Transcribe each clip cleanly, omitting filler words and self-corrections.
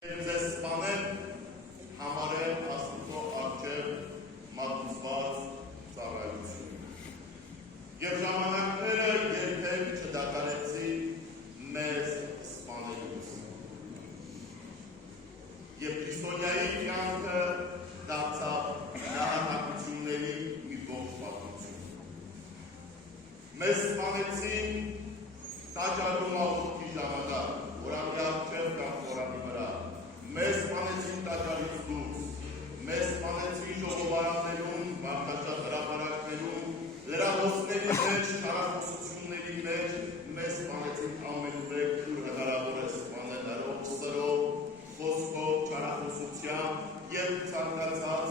Ձեզ սպանեն համարել Աստծո առջև մատուցված ծառայություն։ Եվ ժամանակները երբեք չդադարեցին մեզ սպանելուց։ Եվ քրիստոնյայի կյանքը դարձավ նահատակությունների մի ողջ պատմություն։ Մեզ սպանեցին տաճարում աղոթքի ժամանակ, որակի առջև կամ խորանի վրա։ Մեզ սպանեցին տաճարից դուրս, մեզ սպանեցին ժողովարաններում, մարդաշատ հրապարակներում, լրահոսների մեջ, քարախոսությունների մեջ, մեզ սպանեցին ամենուրեք, ուր հնարավոր է սպանել հրով, սրով, խոսքով, քարախոսությամբ և ցանկացած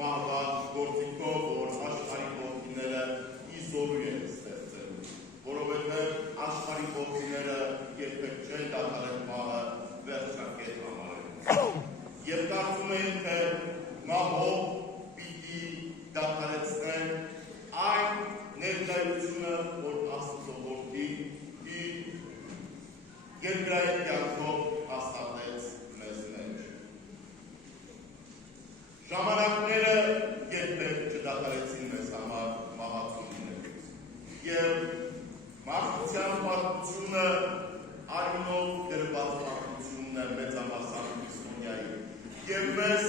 մահվան գործիքով, որ աշխարհի ողքիները իզորու են ստեղծելու, որովհետև աշխարհի ողքիները երբեք չեն դադարել մահը վերջակետ համարել։ Եվ կարծում էին, թե մահով պիտի դադարեցնեն այն ներկայությունը, որ Աստծո որդին իր երկրային կյանքով հաստատեց մեզ մեջ։ Ժամանակները երբեք չդադարեցին մեզ համար մահացումներից, և մարդկության պատմությունը արյունով գրված պատմությունն է մեծամասամբ քրիստոնյայի։ Եվ մեզ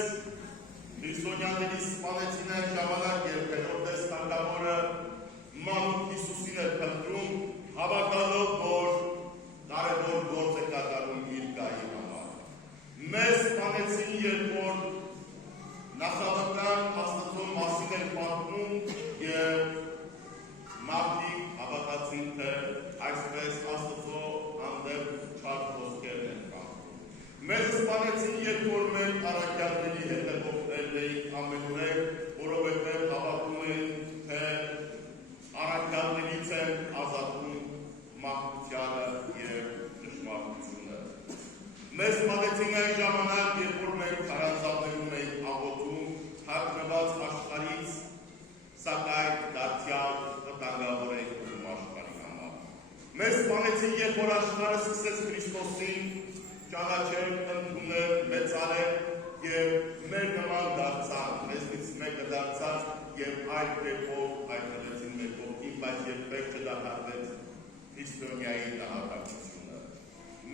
քրիստոնյաների սպանեցին այն ժամանակ, երբ Հերոդ Թագավորը մանուկ Հիսուսին էր փնտրում, հավատալով, որ կարևոր գործ է կատարում իր գահի համար։ Մեզ սպանեցին, երբ որ նախավական Աստծո մասին էր պատմում, և մարդիկ հավատացին, թե այսպես Աստծո հանդեպ չար խոսքերն են կանխում։ Մեզ սպանեցին, երբ որ մեր առաքյալների հետևողներն էին ամենուրեք, որովհետև հավատում էին, թե առաքյալներից են ազատում մահությանը և ճշմարտությունը։ Մեզ սպանեցին այն ժամանակ, երբ որ մեր քարանձավներում էին աղոթում թաքնված աշխարհից, սակայն դարձյալ վտանգավոր էին ուզում աշխարհի համար։ Մեզ սպանեցին, երբ որ աշխարհը սկսեց Քրիստոսին ճանաչել, ընդունել, մեծարել, և մեր նման դարձան, մեզնից մեկը դարձած և այլ կերպով հայտնվեցին մեր կողքին, բայց երբեք չդադարվեց քրիստոնյայի նահատակությունը։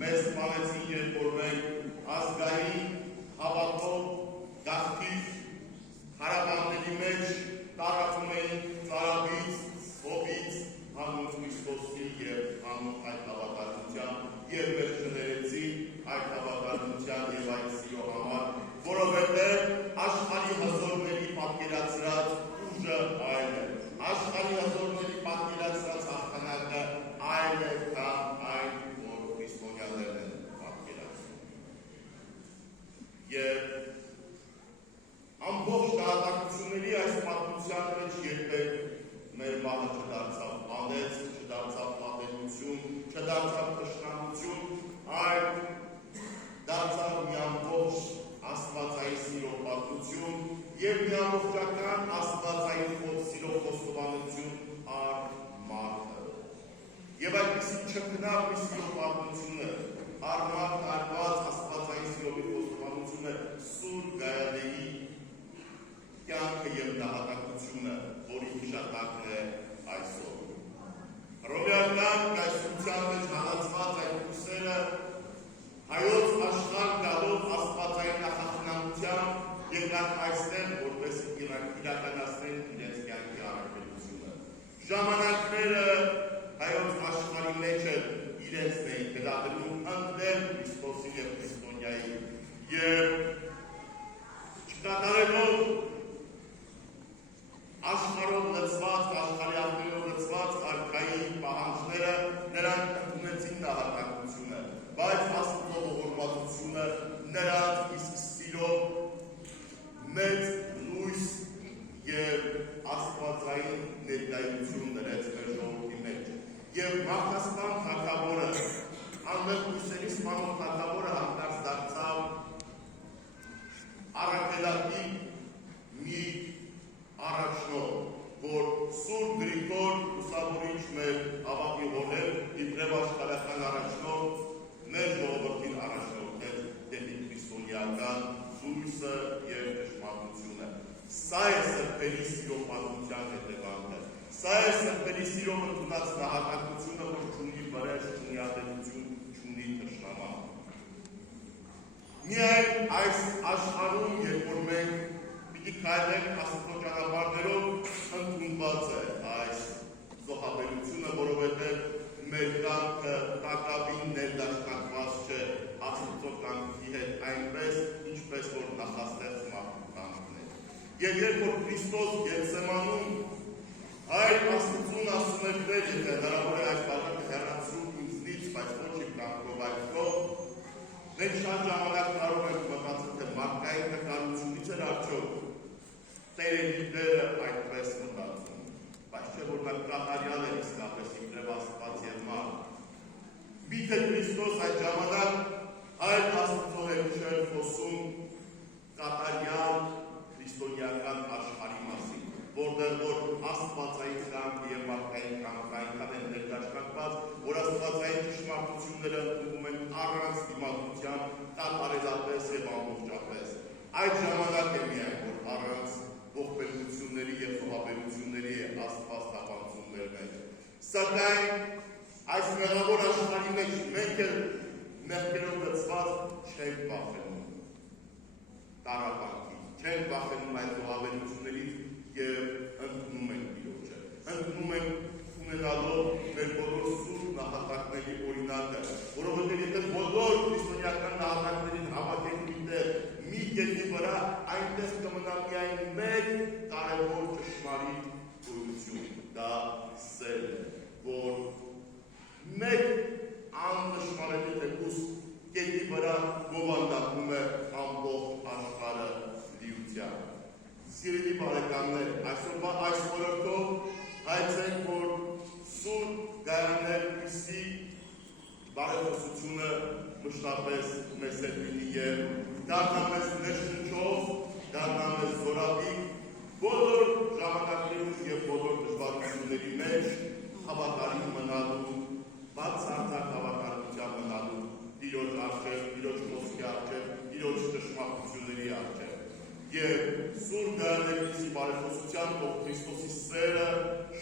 Մեզ սպանեցին, երբ որ մենք ազգային հավատով գաղթի հարաբանների մեջ տարածում էին ծարավից, սովից, հանուն Քրիստոսի և հանուն այդ հավատարմության և մեր չներեցին այդ հավատարմության և այդ սիրո համար, որովհետև աշխարհի հզորների պատկերացրած ուժը այլ է, աշխարհի հզորների պատկերացրած հաղթանակը այլ է, քան այն, որ քրիստոնյաներն են պատկերացնում։ Եվ ամբողջ նահատակությունների այս պատմության մեջ երբեք մեր մահը չդարձավ բանեց, չդարձավ պատերություն, չդարձավ թշնամություն, այլ դարձավ մի ամբողջ աստվածային սիրո պատմություն և մի ամբողջական աստվածային սիրո խոստովանություն առ մարդը։ Եվ այդպիսի չքնավ մի սիրո պատմությունը, առ մարդ արված աստվածային սիրո մի խոստովանությունը Սուրբ Գայադեի կյանքը և նահատակությունը, որի հիշատակն է այսօր։ Հռոմեական կայսրության մեջ հալածված այդ հույսերը հայոց աշխարհ գալով աստվածային նախախնամությամբ եկան այստեղ, որպեսզի իրականացնեն իրենց կյանքի առաքելությունը։ Ժամանակները հայոց աշխարհի մեջ իրենցն էին գտնում ընդդեմ Քրիստոսի և քրիստոնյայի և չկատարելով աշխարհով լցված, աշխարհի աղբերով լցված արքային պահանջները նրանք ընդունեցին նահատակությունը, բայց Աստծո ողորմածությունը նրանց իսկ սիրով մեծ լույս և աստվածային ներկայություն դրեց մեր ժողովրդի մեջ։ Եվ Մարդասպան թագավորը, անմեղ հույսերի սպանող թագավորը հանկարծ դարձավ սրբերի սիրո պատմության հետևանքը։ Սա է սրբերի սիրով ընդունած նահատակությունը, որ չունի վրեժ, չունի ատելություն, չունի թշնամա։ Միայն այս աշխարհում, երբ որ մենք պիտի քայլենք Աստծո ճանապարհներով, ընդունված է այս զոհաբերությունը, որովհետև մեր կյանքը տակավին ներդաշնակված չէ Աստծո կյանքի հետ, այնպես, ինչպես որ նախաստեց մարդու կյանքն է։ Եվ երբ որ Քրիստոս Գեթսեմանում այլ Աստծուն ասում էր վեր, եթե հնարավոր է այս բաժակը հեռացրու ինձնից, բայց ոչ իմ կյանքով այլքով, մենք շատ ժամանակ կարող ենք մտածել, թե մարդկային նկարությունից էր արդյոք Տերը դերը այդպես մտածում, բայց չէ որ նա կատարյալ է իսկապես իբրև Աստված եւ մարդ։ Միթե Քրիստոս այդ ժամանակ այլ Աստծո հետ չէր խոսում կատարյալ քրիստոնեական աշխարհի մասին, որտեղ որ աստվածային կյանքը եւ մարդկային կյանքը այնքան են ներդաշնակված, որ աստվածային ճշմարտությունները ընդունվում են առանց դիմադրության, կատարելապես եւ ամբողջապես։ Այդ ժամանակ է միայն որ առանց ողբերգությունների եւ զոհաբերությունների է Աստված տապանցում մեր մեջ։ Սակայն այս մեղավոր աշխարհի մեջ մենք էլ մեղքերով լցված չենք վախենում տառապանքից, չենք վախենում այդ զոհաբերություններից եւ ընդունում ենք Տիրոջը։ Ընդունում ենք ունենալով մեր բոլոր սուրբ նահատակների օրինակը, որովհետեւ եթե բոլոր քրիստոնեական նահատակներին հավաքենք մի կետի վրա, այնտեղ կմնա միայն մեկ կարևոր ճշմարիտ գոյություն, դա սեր է, որ մեկ աննշմարելի թեկուզ կետի վրա բովանդակում է ամբողջ աշխարհը լիությամբ։ Սիրելի բարեկամներ, այսօրվա այս օրերով հայցենք, որ Սուրբ Գայաններ Քրիստի բարեփոխությունը մշտապես մեզ հետ լինի եւ դառնա մեզ ներշնչով, դառնա մեզ զորավիք, բոլոր ժամանակներում եւ բոլոր դժվարությունների մեջ հավատարիմ մնալու, բացարձակ հավատարմությամբ մնալու Տիրոջ առջև, Տիրոջ խոսքի առջև, Տիրոջ ճշմարտությունների առջև։ Եվ Սուրբ Գայաններ Քրիստի բարեփոխությամբ թող Քրիստոսի սերը,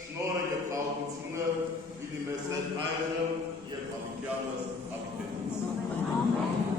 շնորհը եւ խաղաղությունը լինի մեզ հետ այժմ եւ հավիտյանս հավիտենից։